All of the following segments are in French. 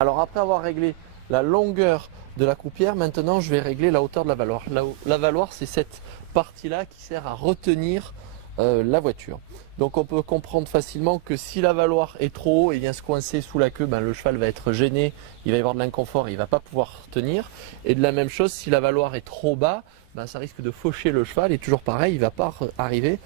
Alors après avoir réglé la longueur de la croupière, maintenant je vais régler la hauteur de la valoir. La valoir, c'est cette partie-là qui sert à retenir la voiture. Donc on peut comprendre facilement que si la valoir est trop haut et vient se coincer sous la queue, le cheval va être gêné, il va y avoir de l'inconfort et il ne va pas pouvoir tenir. Et de la même chose, si la valoir est trop bas, ça risque de faucher le cheval et toujours pareil, il ne va pas arriver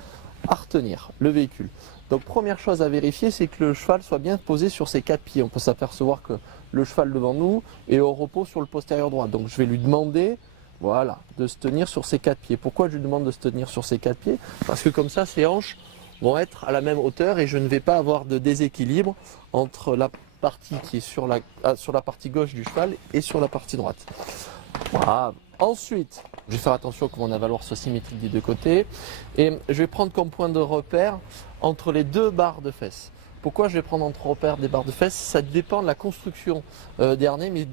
à retenir le véhicule. Donc première chose à vérifier, c'est que le cheval soit bien posé sur ses quatre pieds. On peut s'apercevoir que le cheval devant nous est au repos sur le postérieur droit. Donc je vais lui demander, voilà, de se tenir sur ses quatre pieds. Pourquoi je lui demande de se tenir sur ses quatre pieds? Parce que comme ça, ses hanches vont être à la même hauteur et je ne vais pas avoir de déséquilibre entre la partie qui est sur la partie gauche du cheval et sur la partie droite. Voilà. Ensuite, je vais faire attention que mon avaloir soit symétrique des deux côtés. Et je vais prendre comme point de repère entre les deux barres de fesses. Pourquoi je vais prendre entre repère des barres de fesses? Ça dépend de la construction des harnais, mais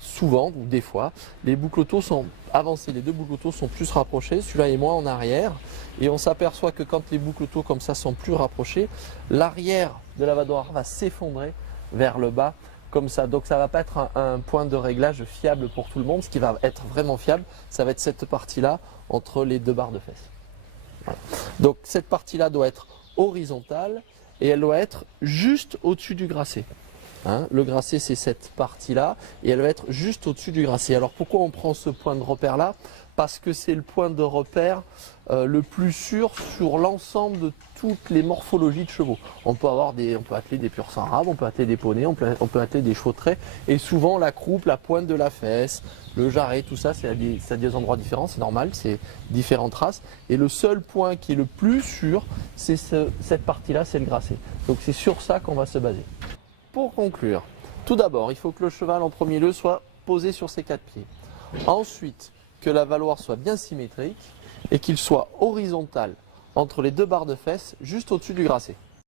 souvent, ou des fois, les boucles auto sont avancées. Les deux boucles auto sont plus rapprochées, celui-là est moins en arrière. Et on s'aperçoit que quand les boucles auto comme ça sont plus rapprochées, l'arrière de l'avaloir va s'effondrer vers le bas. Comme ça, donc ça ne va pas être un point de réglage fiable pour tout le monde. Ce qui va être vraiment fiable, ça va être cette partie-là entre les deux barres de fesses. Voilà. Donc cette partie-là doit être horizontale et elle doit être juste au-dessus du gracet. Le gracet, c'est cette partie-là et elle va être juste au-dessus du gracet. Alors pourquoi on prend ce point de repère-là? Parce que c'est le point de repère le plus sûr sur l'ensemble de toutes les morphologies de chevaux. On peut atteler des pur sang arabe, on peut atteler des poneys, on peut atteler des chevaux de trait. Et souvent la croupe, la pointe de la fesse, le jarret, tout ça, c'est à des endroits différents, c'est normal, c'est différentes races. Et le seul point qui est le plus sûr, c'est cette partie-là, c'est le gracet. Donc c'est sur ça qu'on va se baser. Pour conclure, tout d'abord, il faut que le cheval en premier lieu soit posé sur ses quatre pieds. Ensuite, que la valoir soit bien symétrique et qu'il soit horizontal entre les deux barres de fesses juste au-dessus du gracet.